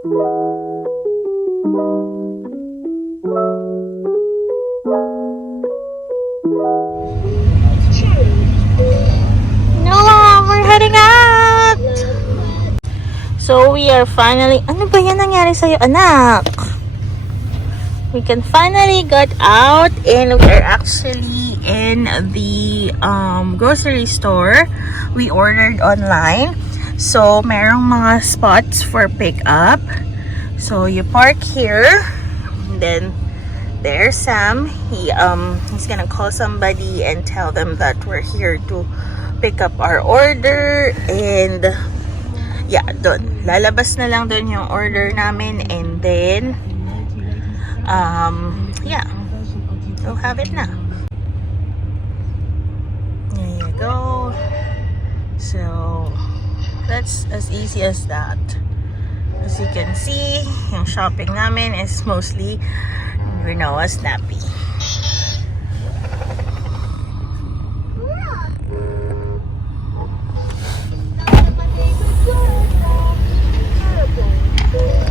Noah, we're heading out! So we are finally... Ano ba yan nangyari sa'yo, anak? We can finally got out and we're actually in the grocery store. We ordered online. So, merong mga spots for pickup. So, you park here. And then, there's Sam. He's gonna call somebody and tell them that we're here to pick up our order. And, yeah, dun. Lalabas na lang dun yung order namin. And then, yeah, we'll have it na. There you go. So, that's as easy as that. As you can see, yung shopping namin is mostly Rinoa Snappy.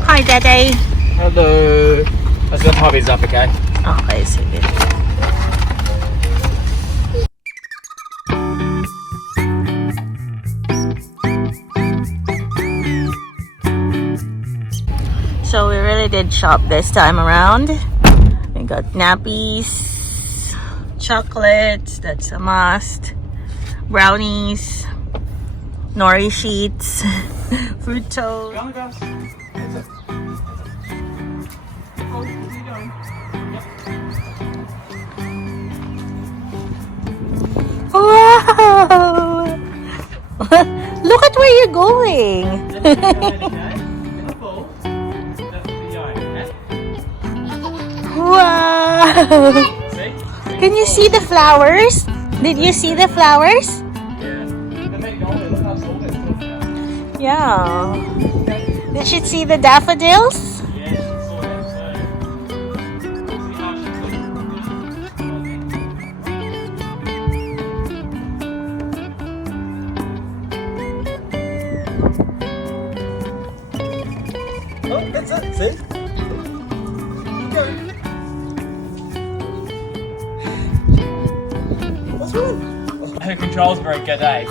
Hi, Daddy. Hello. Let's go pop these up, okay? Okay, sige. So we really did shop this time around. We got nappies, chocolates, that's a must, brownies, nori sheets, fruit toast. Wow! Look at where you're going. Wow! Can you see the flowers? Did you see the flowers? Yeah. Did you see the daffodils? Oh, that's it, see? Go. What's wrong? Her controls are very good, eh?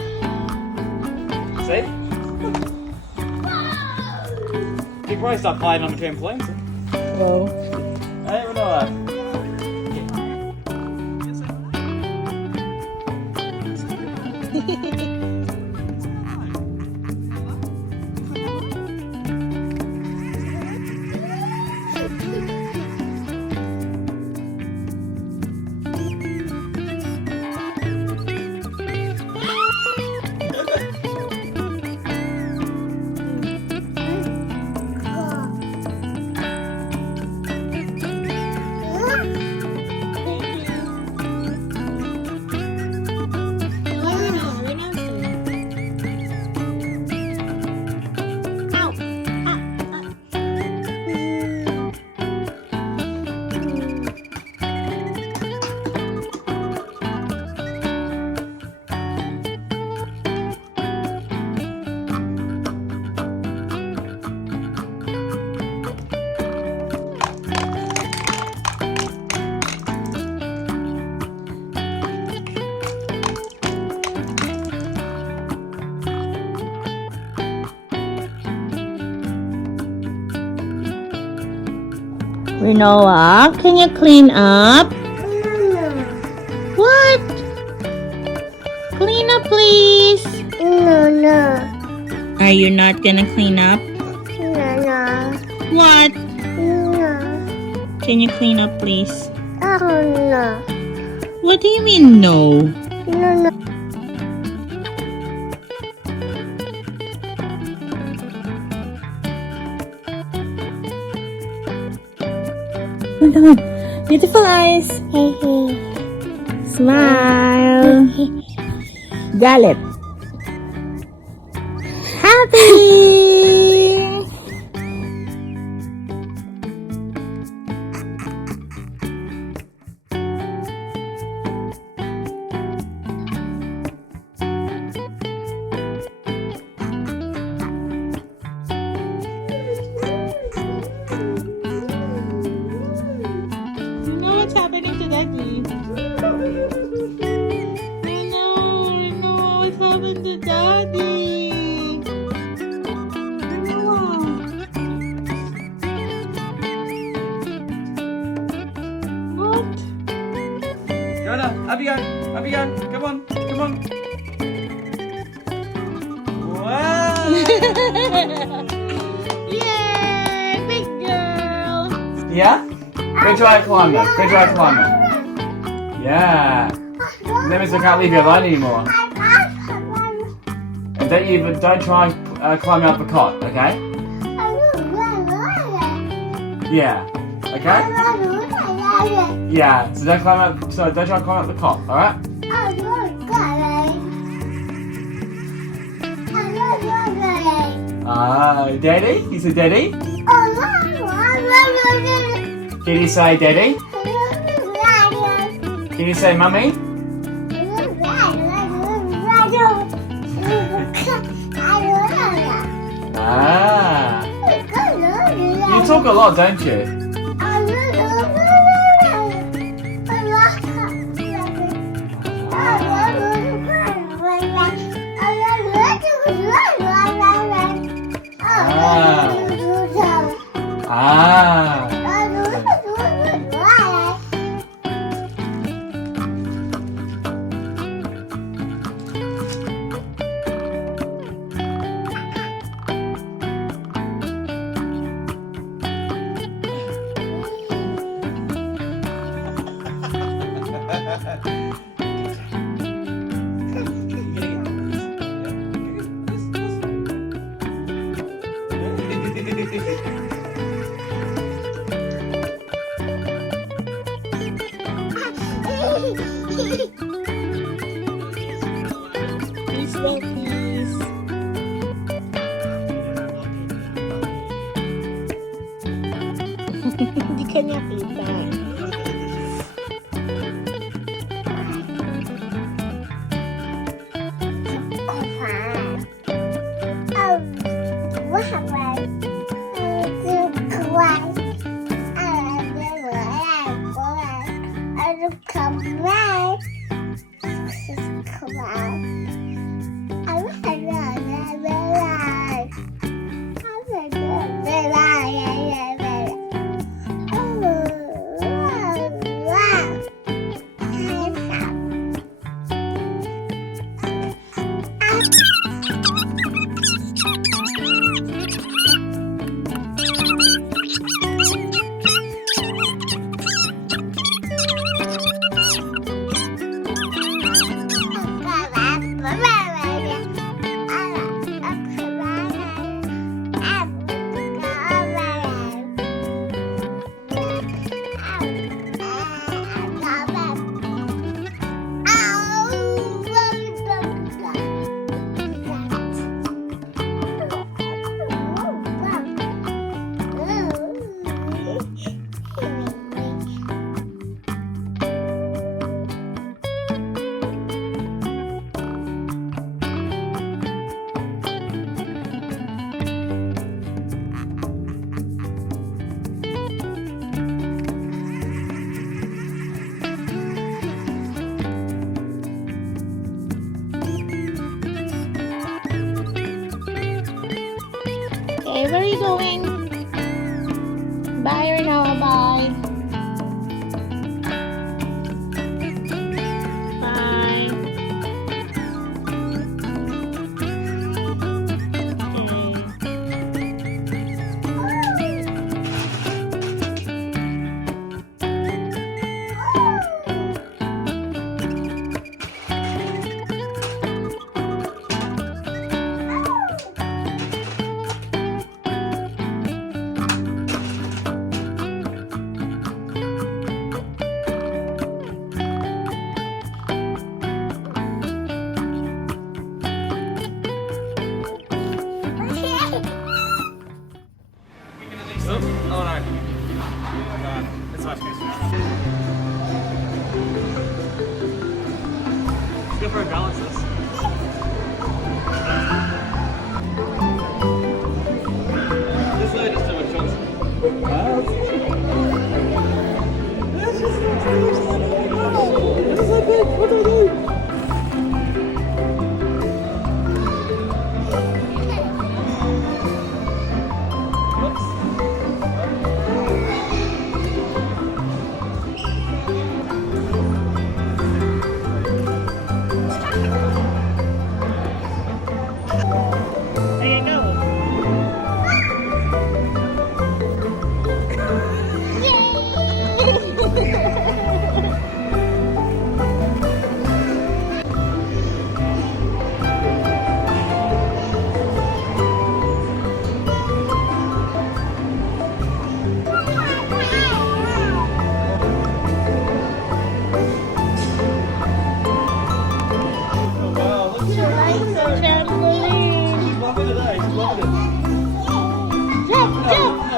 See? You probably start playing on the trampoline. Wow. Hey, Rinoa. Rinoa, can you clean up? What? Clean up, please. No. Are you not gonna clean up? No. What? No. Can you clean up, please? Oh, no. What do you mean, no? No. Beautiful eyes. Smile. Galit. Happy. Up you go. Up you go. Come on. Come on. Wow. Yay! Big girl! Yeah? Go try to climb it. Go try to climb it. Yeah. That means I can't leave you alone anymore. And don't try climbing up the cot, okay? Yeah. Okay? Yeah. So don't try to climb up the cot, alright? Daddy? You said daddy? Can you say daddy? Can you say mummy? Ah. You talk a lot, don't you? Ah. Please, please. Hindi ka niya kita. Okay, where are you going? Bye, Rinoa. Bye. Bye. Oh no. It's fine. Let's go for a balance this. This way just do a chance. That's just not What is that big? What do I do?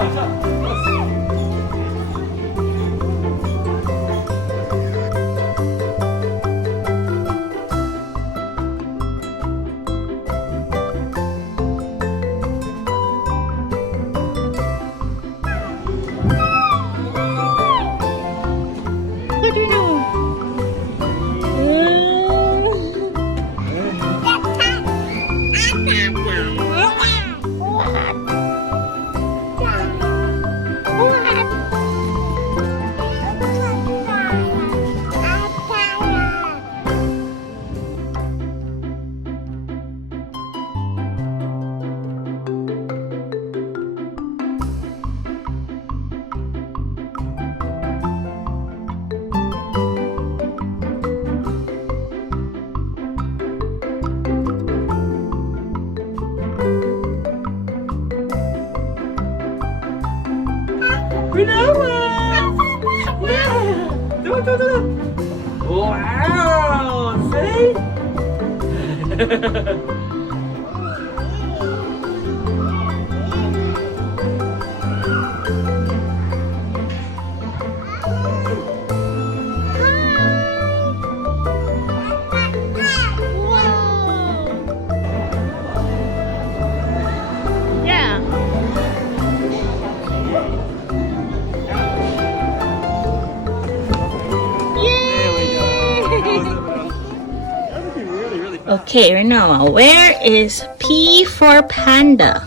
What do you know? Rinoa! Yeah! Do. Wow! See? Yeah. Okay, Rinoa, where is P for panda?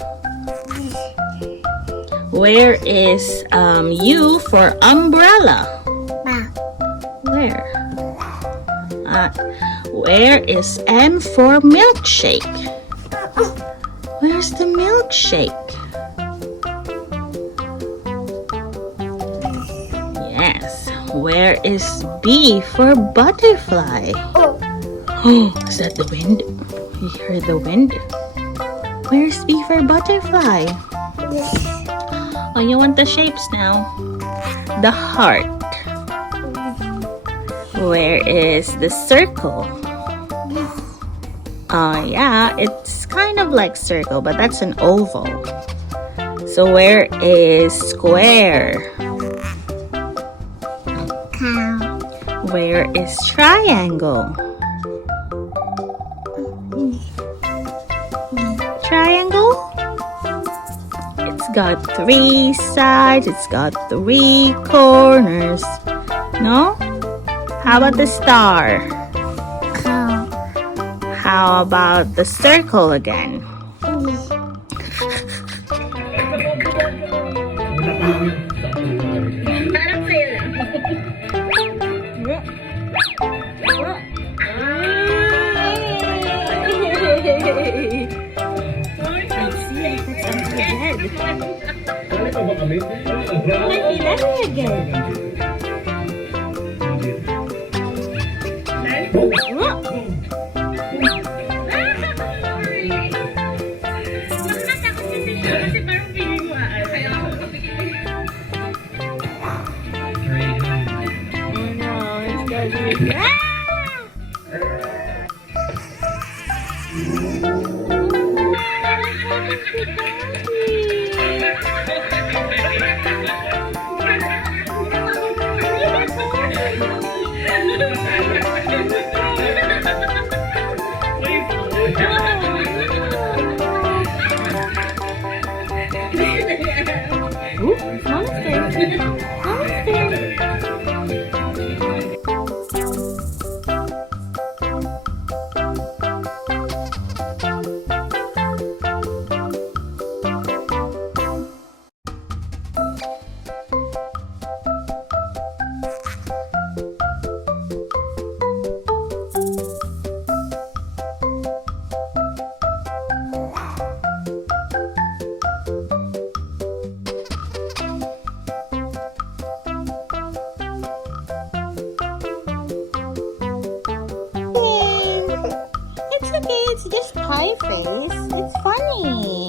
Where is U for umbrella? Where? Where is M for milkshake? Where's the milkshake? Yes. Where is B for butterfly? Oh, is that the wind? You heard the wind? Where's B for butterfly? Oh, you want the shapes now? The heart. Where is the circle? Oh, yeah, it's kind of like circle, but that's an oval. So where is square? Where is triangle? Triangle? It's got 3 sides, it's got 3 corners. No? How about the star? How about the circle again? It's just pie face. It's funny.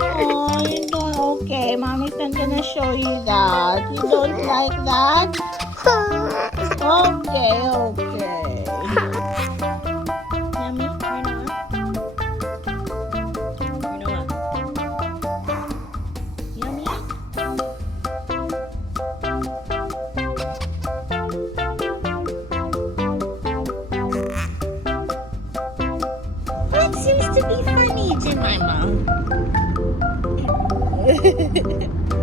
Oh, you don't. Okay, mommy's not gonna show you that. You don't like that? Okay, okay. Yummy, Rinoa. Rinoa. Yummy. Fine, Mom.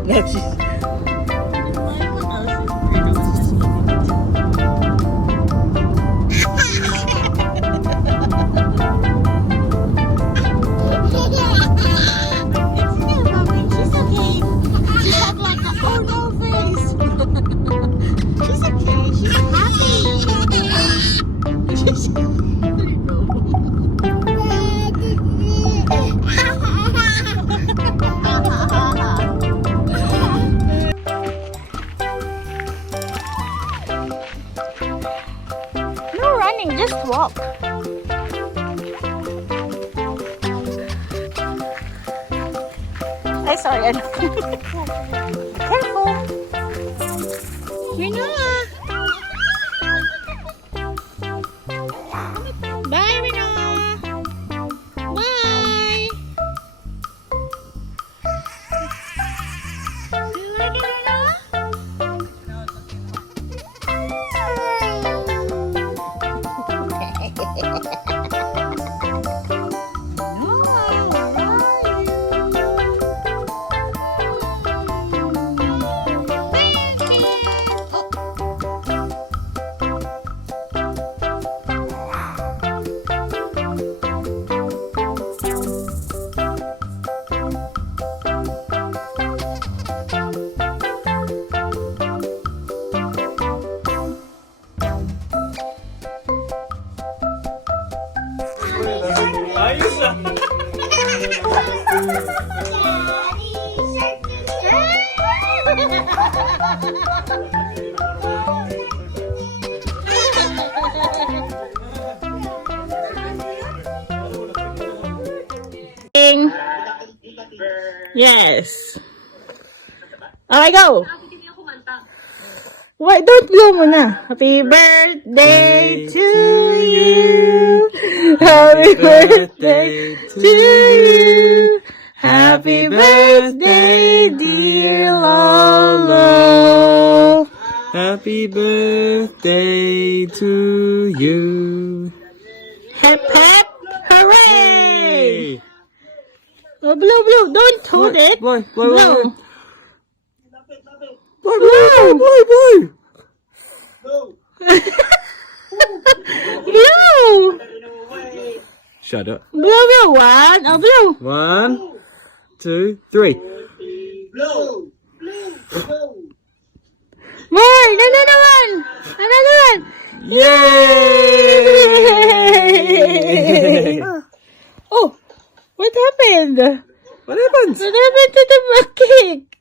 No, she's... No running, just walk. Ay, sorry. Careful. Rinoa. Bye, Rinoa. Bye. You like it, Rinoa? Yes. Okay, go. Why don't blow muna? Happy birthday to you. Happy birthday to you. Happy birthday, dear Lolo. Happy birthday to you. Hep hep, hooray! Oh, blow, blow. Don't hold it. Blow, Blow. blow. Blow. Shut up. Blow, blow. One. Oh, blow. 1, 2, 3. More. Another one. Another one. Yay! Oh, what happened? What happened? What happened to the cake?